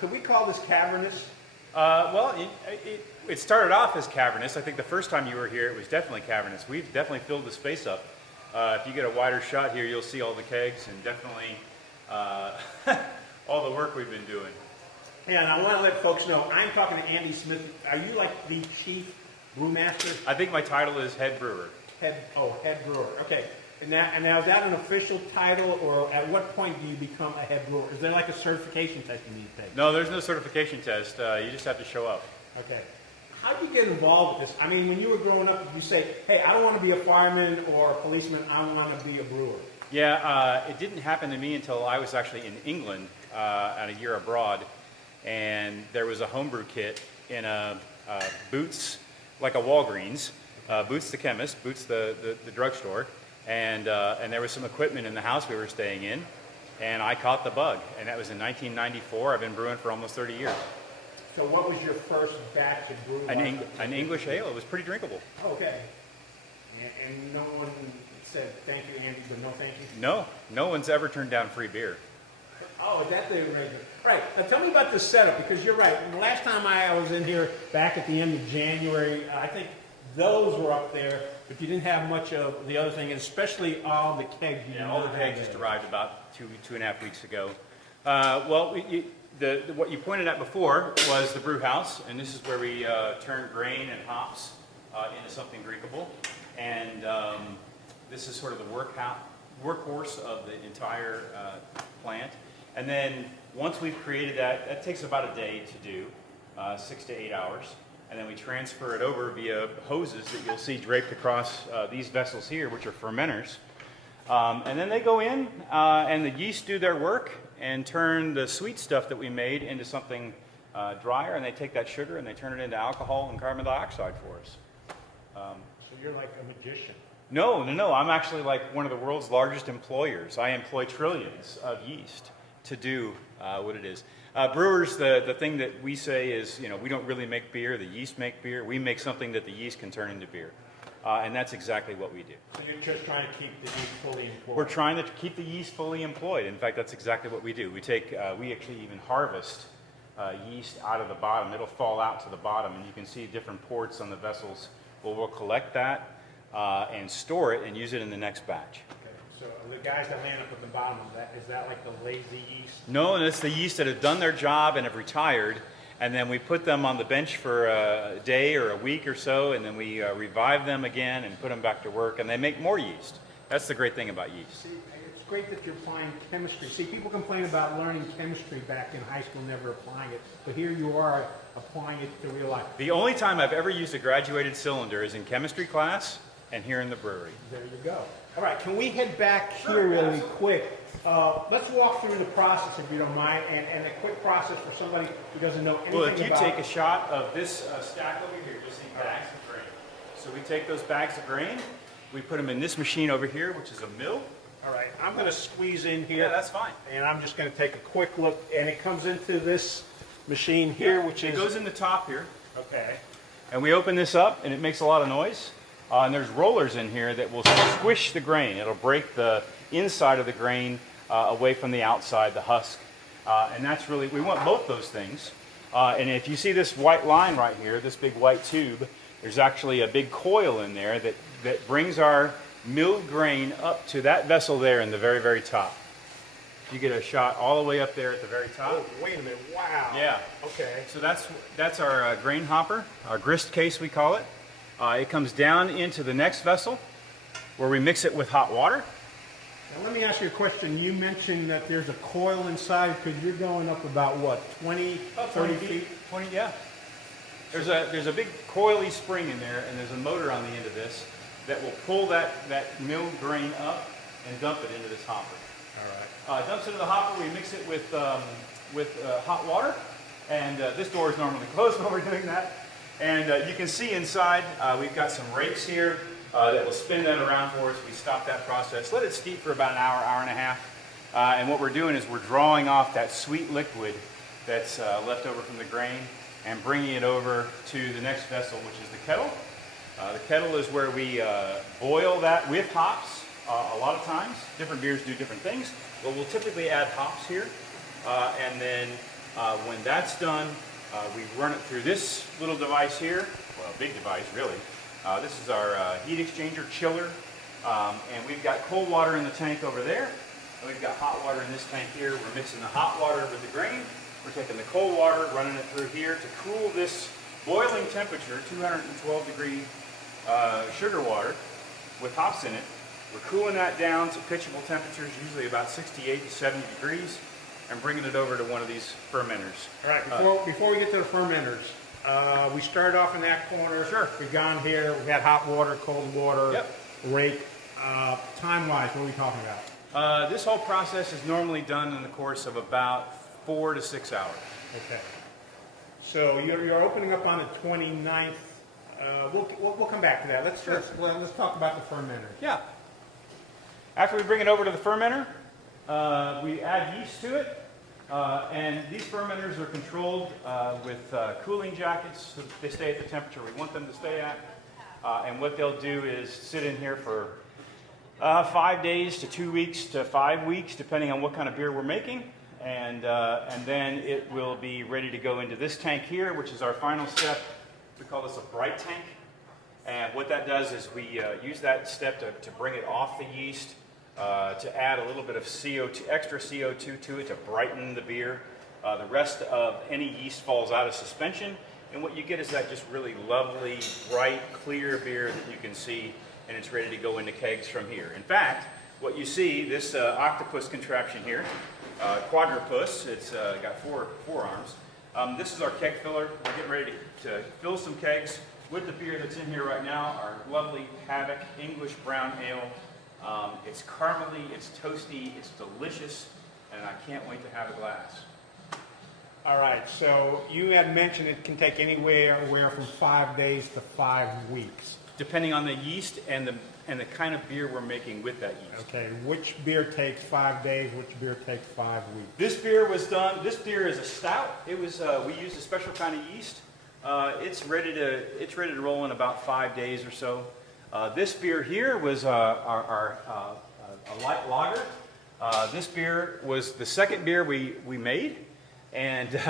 Could we call this cavernous? Well, it started off as cavernous. I think the first time you were here, it was definitely cavernous. We've definitely filled the space up. If you get a wider shot here, you'll see all the kegs and definitely all the work we've been doing. Yeah, and I want to let folks know, I'm talking to Andy Smith. Are you like the chief brewmaster? I think my title is head brewer. Head brewer. Okay. And now is that an official title, or at what point do you become a head brewer? Is there like a certification test you need to take? No, there's no certification test. You just have to show up. Okay. How did you get involved with this? I mean, when you were growing up, did you say, hey, I don't want to be a fireman or a policeman, I want to be a brewer? Yeah, it didn't happen to me until I was actually in England on a year abroad, and there was a homebrew kit in a Boots, like a Walgreens, Boots the chemist, Boots the drugstore, and there was some equipment in the house we were staying in, and I caught the bug, and that was in 1994. I've been brewing for almost 30 years. So what was your first batch of brew? An English ale. It was pretty drinkable. Okay. And no one said thank you, Andy, but no thank you? No one's ever turned down free beer. Oh, is that the regular? Right. Now tell me about the setup, because you're right. The last time I was in here, back at the end of January, I think those were up there, but you didn't have much of the other thing, and especially all the kegs. Yeah, all the kegs just arrived about two and a half weeks ago. What you pointed at before was the brew house, and this is where we turn grain and hops into something drinkable. And this is sort of the workhorse of the entire plant. And then once we've created that takes about a day to do, 6 to 8 hours. And then we transfer it over via hoses that you'll see draped across these vessels here, which are fermenters. And then they go in, and the yeast do their work and turn the sweet stuff that we made into something drier, and they take that sugar and they turn it into alcohol and carbon dioxide for us. So you're like a magician. No. I'm actually like one of the world's largest employers. I employ trillions of yeast to do what it is. Brewers, the thing that we say is, we don't really make beer. The yeast make beer. We make something that the yeast can turn into beer. And that's exactly what we do. So you're just trying to keep the yeast fully employed? We're trying to keep the yeast fully employed. In fact, that's exactly what we do. We actually even harvest yeast out of the bottom. It'll fall out to the bottom, and you can see different ports on the vessels. We'll collect that and store it and use it in the next batch. Okay. So the guys that land up at the bottom of that, is that like the lazy yeast? No, and it's the yeast that have done their job and have retired. And then we put them on the bench for a day or a week or so, and then we revive them again and put them back to work, and they make more yeast. That's the great thing about yeast. See, it's great that you're applying chemistry. See, people complain about learning chemistry back in high school, never applying it, but here you are applying it to real life. The only time I've ever used a graduated cylinder is in chemistry class and here in the brewery. There you go. All right, can we head back here really quick? Let's walk through the process, if you don't mind, and a quick process for somebody who doesn't know anything about... Well, if you take a shot of this stack over here, you'll see bags of grain. So we take those bags of grain, we put them in this machine over here, which is a mill. All right, I'm going to squeeze in here. Yeah, that's fine. And I'm just going to take a quick look, and it comes into this machine here, which is... It goes in the top here. Okay. And we open this up, and it makes a lot of noise. And there's rollers in here that will squish the grain. It'll break the inside of the grain away from the outside, the husk. And that's really, we want both those things. And if you see this white line right here, this big white tube, there's actually a big coil in there that brings our milled grain up to that vessel there in the very, very top. You get a shot all the way up there at the very top. Oh, wait a minute. Wow. Yeah. Okay. So that's our grain hopper, our grist case we call it. It comes down into the next vessel where we mix it with hot water. Now let me ask you a question. You mentioned that there's a coil inside because you're going up about what, 20, 30 feet? 20, yeah. There's a big coily spring in there, and there's a motor on the end of this that will pull that milled grain up and dump it into this hopper. All right. Dumps into the hopper. We mix it with hot water, and this door is normally closed when we're doing that. And you can see inside, we've got some rakes here that will spin that around for us. We stop that process, let it steep for about an hour, hour and a half. And what we're doing is we're drawing off that sweet liquid that's left over from the grain and bringing it over to the next vessel, which is the kettle. The kettle is where we boil that with hops a lot of times. Different beers do different things, but we'll typically add hops here. And then When that's done, we run it through this little device here, well, big device really. This is our heat exchanger chiller, and we've got cold water in the tank over there, and we've got hot water in this tank here. We're mixing the hot water with the grain. We're taking the cold water, running it through here to cool this boiling temperature, 212 degree sugar water with hops in it. We're cooling that down to pitchable temperatures, usually about 68 to 70 degrees, and bringing it over to one of these fermenters. All right, before we get to the fermenters, we started off in that corner. Sure. We've gone here, we've had hot water, cold water, Yep. rake. Time-wise, what are we talking about? This whole process is normally done in the course of about 4 to 6 hours. Okay. So you're opening up on the 29th. We'll come back to that. Let's talk about the fermenter. Yeah. After we bring it over to the fermenter, we add yeast to it, and these fermenters are controlled with cooling jackets so that they stay at the temperature we want them to stay at. And what they'll do is sit in here for 5 days to 2 weeks to 5 weeks, depending on what kind of beer we're making. And then it will be ready to go into this tank here, which is our final step. We call this a bright tank. And what that does is we use that step to bring it off the yeast, to add a little bit of CO2, extra CO2 to it to brighten the beer. The rest of any yeast falls out of suspension. And what you get is that just really lovely, bright, clear beer that you can see, and it's ready to go into kegs from here. In fact, what you see, this octopus contraption here, quadrupus, it's got four arms. This is our keg filler. We're getting ready to fill some kegs with the beer that's in here right now, our lovely Havoc English Brown Ale. It's caramely, it's toasty, it's delicious, and I can't wait to have a glass. All right, so you had mentioned it can take anywhere from 5 days to 5 weeks. Depending on the yeast and the kind of beer we're making with that yeast. Okay, which beer takes 5 days, which beer takes 5 weeks? This beer was done, this beer is a stout. It was, we used a special kind of yeast. It's ready to roll in about 5 days or so. This beer here was our light lager. This beer was the second beer we made, and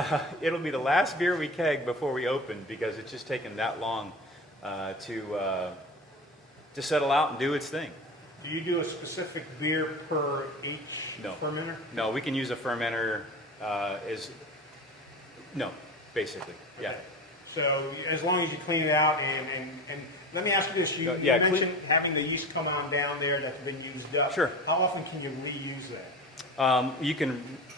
it'll be the last beer we keg before we open because it's just taken that long to settle out and do its thing. Do you do a specific beer per each fermenter? No, we can use a fermenter basically, yeah. Okay. So as long as you clean it out and let me ask you this, you mentioned having the yeast come on down there that's been used up. Sure. How often can you reuse that?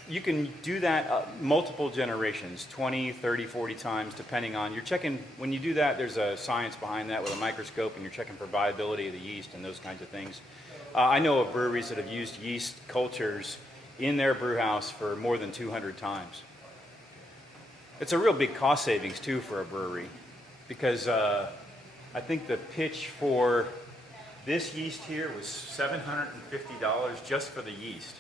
You can do that multiple generations, 20, 30, 40 times, depending on, you're checking, when you do that, there's a science behind that with a microscope, and you're checking for viability of the yeast and those kinds of things. I know of breweries that have used yeast cultures in their brew house for more than 200 times. It's a real big cost savings, too, for a brewery, because I think the pitch for this yeast here was $750 just for the yeast.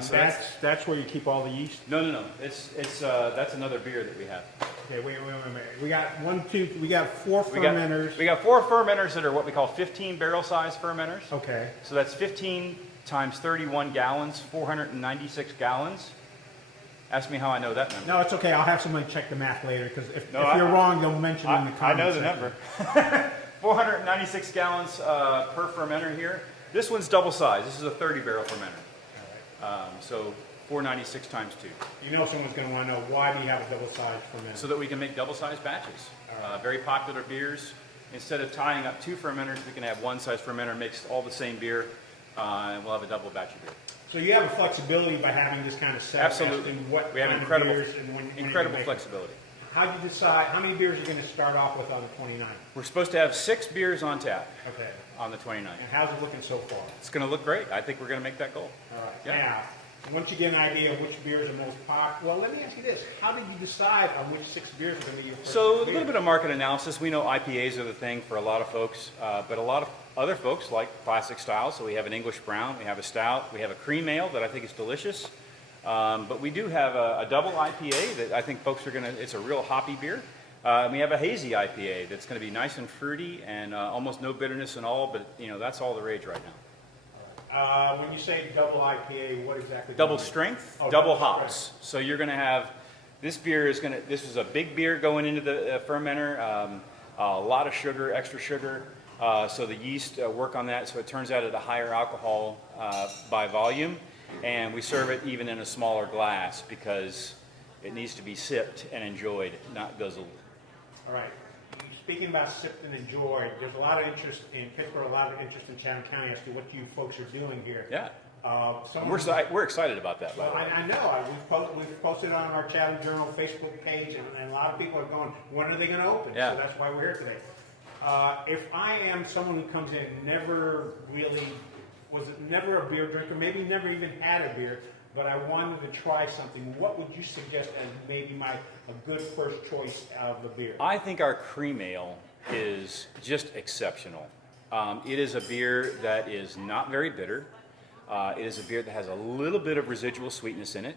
So that's where you keep all the yeast? No. That's another beer that we have. Okay, wait a minute. We got four fermenters. We got 4 fermenters that are what we call 15 barrel size fermenters. Okay. So that's 15 times 31 gallons, 496 gallons. Ask me how I know that number. No, it's okay. I'll have somebody check the math later because if you're wrong, they'll mention it in the comments. I know the number. 496 gallons per fermenter here. This one's double size. This is a 30 barrel fermenter. So 496 times 2. You know someone's going to want to know why do you have a double-sized fermenter? So that we can make double-sized batches. Very popular beers. Instead of tying up 2 fermenters, we can have one size fermenter mix all the same beer, and we'll have a double batch of beer. So you have a flexibility by having this kind of setup. Absolutely. We have incredible flexibility. How do you decide how many beers you're going to start off with on the 29th? We're supposed to have 6 beers on tap. Okay. On the 29th. And how's it looking so far? It's going to look great. I think we're going to make that goal. All right. Yeah. Now, once you get an idea of which beers are most popular, well, let me ask you this. How did you decide on which 6 beers are going to be your first So a beer? little bit of market analysis. We know IPAs are the thing for a lot of folks, but a lot of other folks like classic styles. So we have an English brown, we have a stout, we have a cream ale that I think is delicious. But we do have a double IPA that I think folks are going to, it's a real hoppy beer. We have a hazy IPA that's going to be nice and fruity and almost no bitterness at all, but that's all the rage right now. When you say double IPA, what exactly? Double strength, Oh, double double hops. strength. So you're going to have This beer is this is a big beer going into the fermenter, a lot of sugar, extra sugar. So the yeast work on that, so it turns out at a higher alcohol by volume. And we serve it even in a smaller glass because it needs to be sipped and enjoyed, not guzzled. All right. Speaking about sipped and enjoyed, there's a lot of interest in Pittsboro, a lot of interest in Chatham County as to what you folks are doing here. Yeah. We're We're excited about that, by the way. I know. We've posted on our Chatham Journal Facebook page, and a lot of people are going, when are they going to open? Yeah. So that's why we're here today. If I am someone who comes in, never a beer drinker, maybe never even had a beer, but I wanted to try something, what would you suggest as maybe a good first choice of the beer? I think our cream ale is just exceptional. It is a beer that is not very bitter. It is a beer that has a little bit of residual sweetness in it.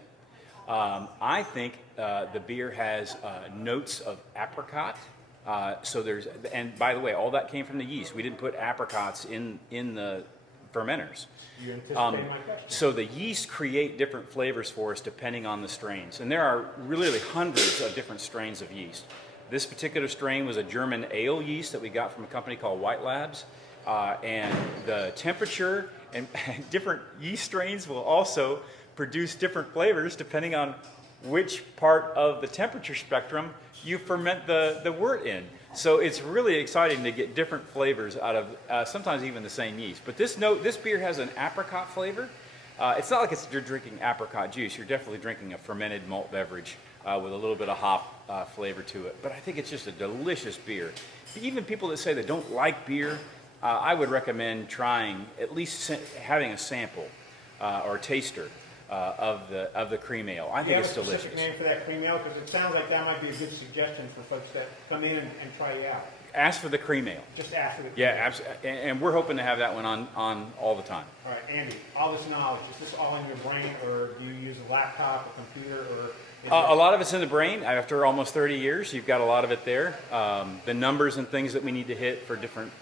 I think the beer has notes of apricot. And by the way, all that came from the yeast. We didn't put apricots in the fermenters. You anticipated my question. So the yeast create different flavors for us depending on the strains. And there are really hundreds of different strains of yeast. This particular strain was a German ale yeast that we got from a company called White Labs. And the temperature and different yeast strains will also produce different flavors depending on which part of the temperature spectrum you ferment the wort in. So it's really exciting to get different flavors out of sometimes even the same yeast. But this beer has an apricot flavor. It's not like you're drinking apricot juice. You're definitely drinking a fermented malt beverage with a little bit of hop flavor to it. But I think it's just a delicious beer. Even people that say they don't like beer, I would recommend trying, at least having a sample or taster of the cream ale. I think it's delicious. Do you have a specific name for that cream ale? Because it sounds like that might be a good suggestion for folks that come in and try you out. Ask for the cream ale. Just ask for the cream Yeah, ale. absolutely. And we're hoping to have that one on all the time. All right, Andy, all this knowledge, is this all in your brain, or do you use a laptop, a computer, or... A lot of it's in the brain. After almost 30 years, you've got a lot of it there. The numbers and things that we need to hit for different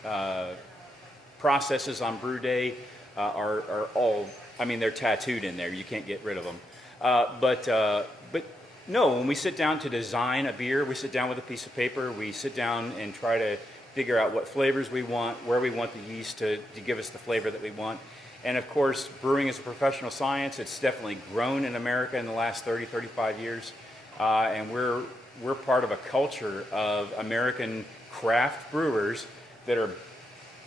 processes on brew day are all, I mean, they're tattooed in there. You can't get rid of them. But no, when we sit down to design a beer, we sit down with a piece of paper. We sit down and try to figure out what flavors we want, where we want the yeast to give us the flavor that we want. And of course, brewing is a professional science. It's definitely grown in America in the last 30, 35 years. And we're part of a culture of American craft brewers that are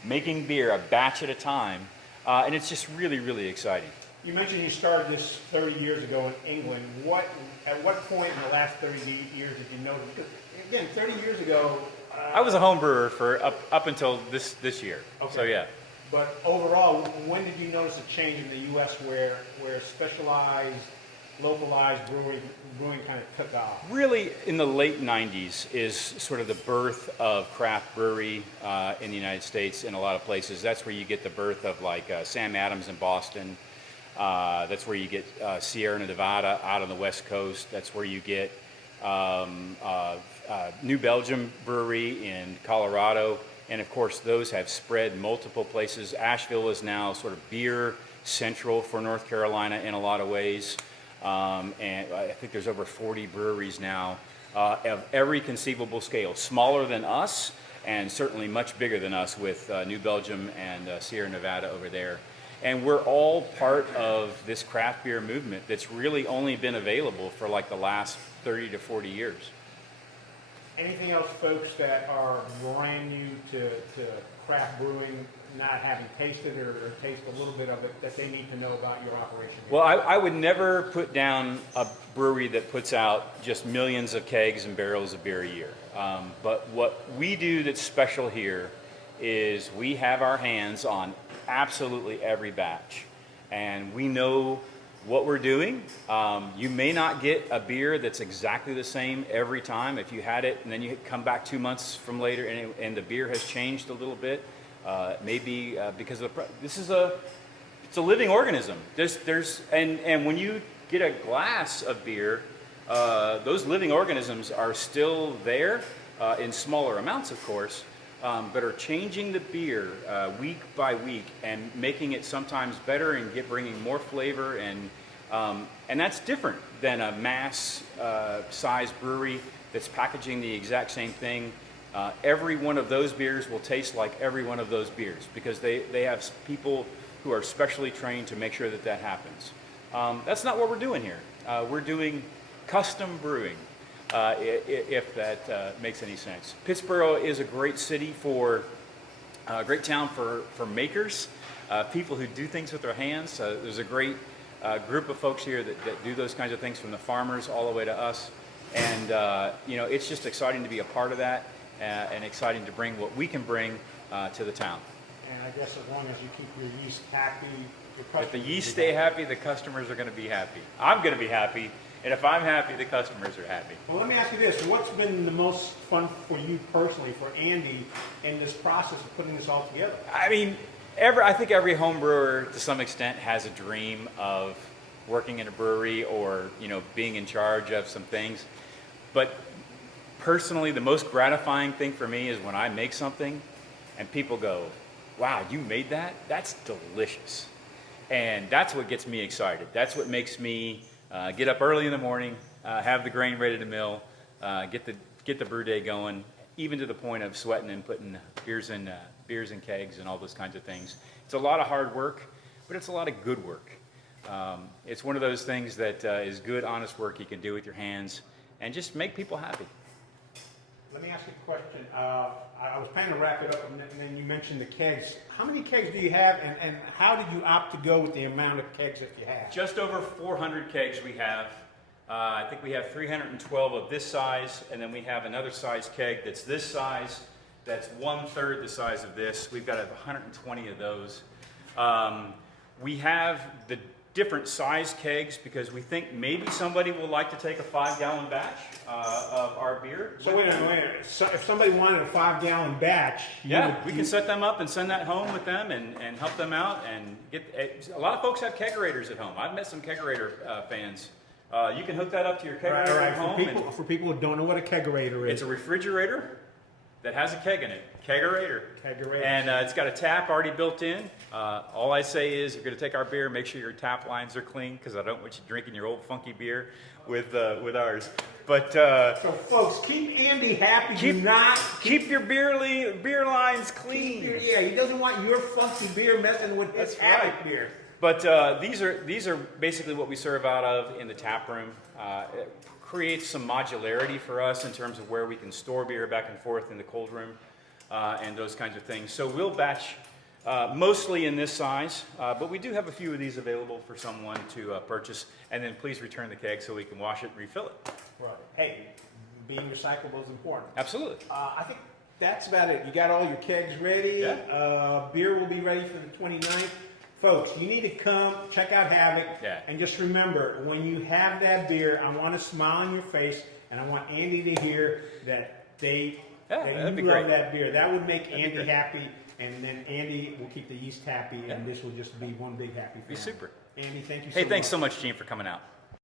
making beer a batch at a time. And it's just really, really exciting. You mentioned you started this 30 years ago in England. At what point in the last 30 years did you notice? Because again, 30 years ago... I was a home brewer for up until this year. Okay. So yeah. But overall, when did you notice a change in the U.S. where specialized, localized brewing kind of took off? Really, in the late 90s is sort of the birth of craft brewery in the United States in a lot of places. That's where you get the birth of like Sam Adams in Boston. That's where you get Sierra Nevada out on the West Coast. That's where you get New Belgium Brewery in Colorado. And of course, those have spread multiple places. Asheville is now sort of beer central for North Carolina in a lot of ways. And I think there's over 40 breweries now of every conceivable scale, smaller than us and certainly much bigger than us with New Belgium and Sierra Nevada over there. And we're all part of this craft beer movement that's really only been available for like the last 30 to 40 years. Anything else, folks, that are brand new to craft brewing, not having tasted or taste a little bit of it, that they need to know about your operation? Well, I would never put down a brewery that puts out just millions of kegs and barrels of beer a year. But what we do that's special here is we have our hands on absolutely every batch. And we know what we're doing. You may not get a beer that's exactly the same every time. If you had it and then you come back 2 months from later and the beer has changed a little bit, maybe because of it's a living organism. And when you get a glass of beer, those living organisms are still there in smaller amounts, of course, but are changing the beer week by week and making it sometimes better and bringing more flavor and And that's different than a mass size brewery that's packaging the exact same thing. Every one of those beers will taste like every one of those beers because they have people who are specially trained to make sure that that happens. That's not what we're doing here. We're doing custom brewing, if that makes any sense. Pittsboro is a great city a great town for makers, people who do things with their hands. There's a great group of folks here that do those kinds of things, from the farmers all the way to us. And it's just exciting to be a part of that, and exciting to bring what we can bring to the town. And I guess as long as you keep your yeast happy, your If the customers yeast will be stay happy. happy, the customers are going to be happy. I'm going to be happy, and if I'm happy, the customers are happy. Well, let me ask you this. What's been the most fun for you personally, for Andy, in this process of putting this all together? I mean, I think every home brewer, to some extent, has a dream of working in a brewery or, being in charge of some things. But personally, the most gratifying thing for me is when I make something and people go, wow, you made that? That's delicious. And that's what gets me excited. That's what makes me get up early in the morning, have the grain ready to mill, get the brew day going, even to the point of sweating and putting beers in kegs and all those kinds of things. It's a lot of hard work, but it's a lot of good work. It's one of those things that is good, honest work you can do with your hands and just make people happy. Let me ask you a question. I was planning to wrap it up, and then you mentioned the kegs. How many kegs do you have, and how did you opt to go with the amount of kegs that you have? Just over 400 kegs we have. I think we have 312 of this size, and then we have another size keg that's this size, that's 1/3 the size of this. We've got 120 of those. We have the different size kegs because we think maybe somebody will like to take a 5-gallon batch of our beer. So wait a minute. So if somebody wanted a 5-gallon batch, We can set them up and send that home with them and help them out. And a lot of folks have kegerators at home. I've met some kegerator fans. You can hook that up to your kegerator at home. For people who don't know what a kegerator is. It's a refrigerator that has a keg in it. Kegerator. Kegerator. And it's got a tap already built in. All I say is, if you're going to take our beer, make sure your tap lines are clean, because I don't want you drinking your old funky beer with ours. But So folks, keep Andy happy. keep your beer lines clean. He doesn't want your funky beer messing with his Havoc beer. But these are basically what we serve out of in the tap room. It creates some modularity for us in terms of where we can store beer back and forth in the cold room and those kinds of things. So we'll batch mostly in this size, but we do have a few of these available for someone to purchase. And then please return the keg so we can wash it and refill it. Right. Hey, being recyclable is important. Absolutely. I think that's about it. You got all your kegs ready. Yeah. Beer will be ready for the 29th. Folks, you need to come, check out Havoc, and just remember, when you have that beer, I want a smile on your face, and I want Andy to hear that you love that beer. That would make Andy happy, and then Andy will keep the yeast happy, and this will just be one big happy family. Be super. Andy, thank you so much. Hey, thanks so much, Gene, for coming out.